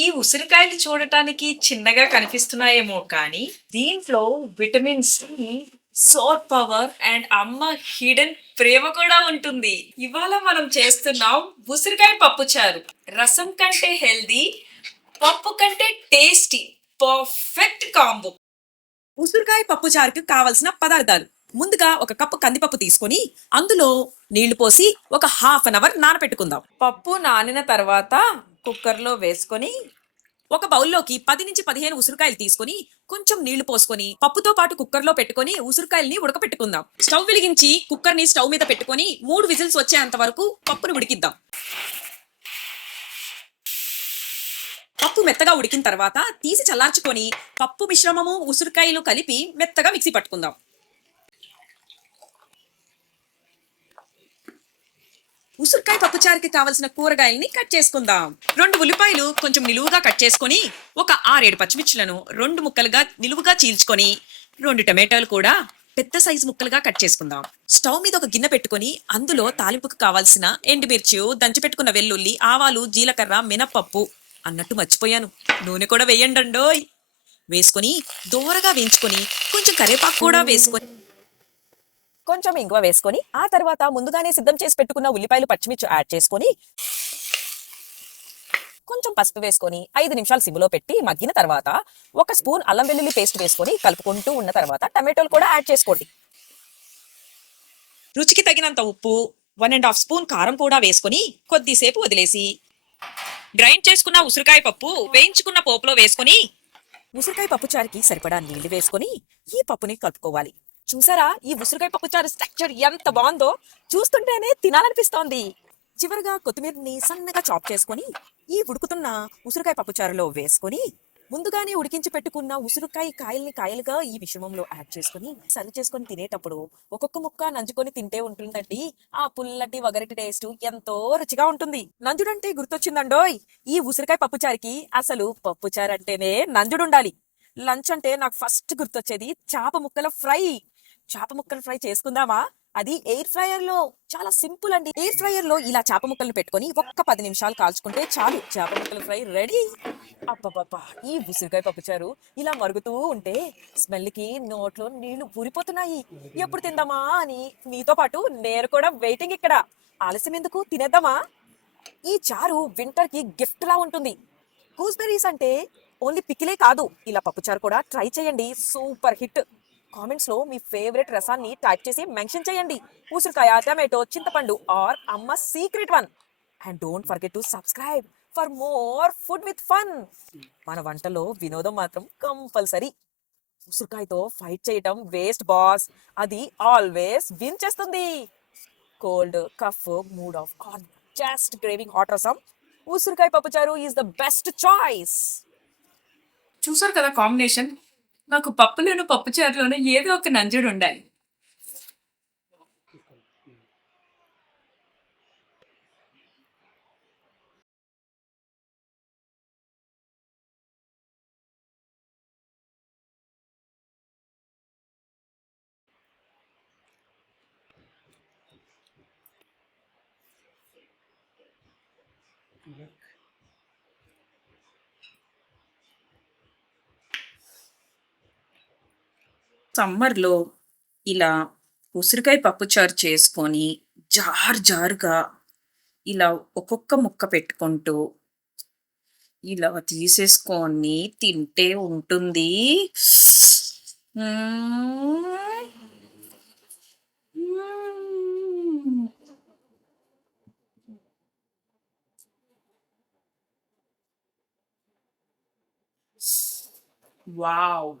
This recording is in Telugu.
ఈ ఉసిరికాయలు చూడటానికి చిన్నగా కనిపిస్తున్నాయేమో కానీ, దీంట్లో vitamin C, sour power and అమ్మ హిడెన్ ప్రేమ కూడా ఉంటుంది. ఇవాళ మనం చేస్తున్నాం ఉసిరికాయ పప్పుచారు. రసం కంటే హెల్దీ, పప్పు కంటే టేస్టీ. Perfect combo. ఉసిరికాయ పప్పు చారుకి కావలసిన పదార్థాలు. ముందుగా ఒక కప్పు కందిపప్పు తీసుకొని అందులో నీళ్లు పోసి ఒక హాఫ్ అన్ అవర్ నానపెట్టుకుందాం. పప్పు నానిన తర్వాత కుక్కర్లో వేసుకొని ఒక బౌల్లోకి 10 నుంచి 15 ఉసిరికాయలు తీసుకొని కొంచెం నీళ్లు పోసుకొని పప్పుతో పాటు కుక్కర్లో పెట్టుకొని ఉసిరికాయల్ని ఉడకపెట్టుకుందాం. స్టవ్ వెలిగించి కుక్కర్ని స్టవ్ మీద పెట్టుకొని 3 విజిల్స్ వచ్చేంత వరకు పప్పును ఉడికిద్దాం. పప్పు మెత్తగా ఉడికిన తర్వాత తీసి చల్లార్చుకొని పప్పు మిశ్రమము ఉసిరికాయలు కలిపి మెత్తగా మిక్సీ పట్టుకుందాం. ఉసిరికాయ పప్పుచారుకి కావలసిన కూరగాయల్ని కట్ చేసుకుందాం. 2 ఉల్లిపాయలు కొంచెం నిలువుగా కట్ చేసుకొని ఒక 6-7 పచ్చిమిర్చులను 2 ముక్కలుగా నిలువుగా చీల్చుకొని 2 టమాటాలు కూడా పెద్ద సైజు ముక్కలుగా కట్ చేసుకుందాం. స్టవ్ మీద ఒక గిన్నె పెట్టుకొని అందులో తాలింపుకు కావాల్సిన ఎండుమిర్చి, దంచి పెట్టుకున్న వెల్లుల్లి, ఆవాలు, జీలకర్ర, మినప్పప్పు అన్నట్టు మర్చిపోయాను, నూనె కూడా వేయండండోయ్. వేసుకొని దోరగా వేయించుకొని కొంచెం కరివేపాకు కూడా వేసుకొని కొంచెం ఇంగువ వేసుకొని ఆ తర్వాత ముందుగానే సిద్ధం చేసి పెట్టుకున్న ఉల్లిపాయలు, పచ్చిమిర్చి యాడ్ చేసుకొని కొంచెం పసుపు వేసుకొని 5 నిమిషాలు సిమ్లో పెట్టి మగ్గిన తర్వాత 1 స్పూన్ అల్లం వెల్లుల్లి పేస్ట్ వేసుకొని కలుపుకుంటూ ఉన్న తర్వాత టమాటోలు కూడా యాడ్ చేసుకోండి. రుచికి తగినంత ఉప్పు, 1.5 స్పూన్ కారం కూడా వేసుకొని కొద్దిసేపు వదిలేసి గ్రైండ్ చేసుకున్న ఉసిరికాయ పప్పు వేయించుకున్న పోపులో వేసుకొని ఉసిరికాయ పప్పు చారుకి సరిపడా నీళ్లు వేసుకొని ఈ పప్పుని కలుపుకోవాలి. చూసారా ఈ ఉసిరికాయ పప్పు చారు స్ట్రక్చర్ ఎంత బాగుందో, చూస్తుంటేనే తినాలనిపిస్తోంది. చివరిగా కొత్తిమీరని సన్నగా చాప్ చేసుకొని ఈ ఉడుకుతున్న ఉసిరికాయ పప్పు చారులో వేసుకొని ముందుగానే ఉడికించి పెట్టుకున్న ఉసిరికాయ కాయలుగా ఈ మిశ్రమంలో యాడ్ చేసుకుని సర్వ్ చేసుకొని తినేటప్పుడు ఒక్కొక్క ముక్క నంచుకొని తింటే ఉంటుందండి ఆ పుల్లటి వగరటి టేస్ట్ ఎంతో రుచిగా ఉంటుంది. నంజుడంటే గుర్తొచ్చిందండోయ్, ఈ ఉసిరికాయ పప్పుచారుకి అసలు పప్పుచారు అంటేనే నంజుడుండాలి. లంచ్ అంటే నాకు ఫస్ట్ గుర్తొచ్చేది చేప ముక్కల ఫ్రై చేసుకుందామా? అది ఎయిర్ ఫ్రైయర్ లో. చాలా సింపుల్ అండి. ఎయిర్ ఫ్రైయర్ లో ఇలా చేప ముక్కలను పెట్టుకొని ఒక్క 10 నిమిషాలు కాల్చుకుంటే చాలు, చేప ముక్కల ఫ్రై రెడీ. అబ్బబ్బబ్బా, ఈ ఉసిరికాయ పప్పుచారు ఇలా మరుగుతూ ఉంటే స్మెల్ కి నోట్లో నీళ్లు ఊరిపోతున్నాయి. ఎప్పుడు తిందామా అని మీతో పాటు నేను కూడా వెయిటింగ్ ఇక్కడ. ఆలస్యం ఎందుకు, తినేద్దామా? ఈ చారు వింటర్ కి గిఫ్ట్ లా ఉంటుంది. గూస్బెర్రీస్ అంటే ఓన్లీ పికిలే కాదు, ఇలా పప్పుచారు కూడా ట్రై చేయండి, సూపర్ హిట్. కామెంట్స్ లో మీ ఫేవరెట్ రసాన్ని టైప్ చేసి మెన్షన్ చేయండి. ఉసిరికాయ, టమాటో, చింతపండు ఆర్ అమ్మ secret one. And don't forget to subscribe for more food with fun. మన వంటలో వినోదం మాత్రం కంపల్సరీ. ఉసిరికాయతో ఫైట్ చేయటం వేస్ట్ బాస్, అది ఆల్వేస్ విన్ చేస్తుంది. Cold, cough, mood off or just craving hot rasam, ఉసిరికాయ పప్పుచారు ఈస్ ద బెస్ట్ చాయిస్. చూసారు కదా కాంబినేషన్. నాకు పప్పులోను, పప్పుచారులోను ఏదో ఒక నంజుడు ఉండాలి. సమ్మర్‌లో ఇలా ఉసిరికాయ పప్పుచారు చేసుకొని జారుగా ఇలా ఒక్కొక్క ముక్క పెట్టుకుంటూ ఇలా తీసేసుకొని తింటే ఉంటుంది. హ్మ్. హ్మ్. వావ్!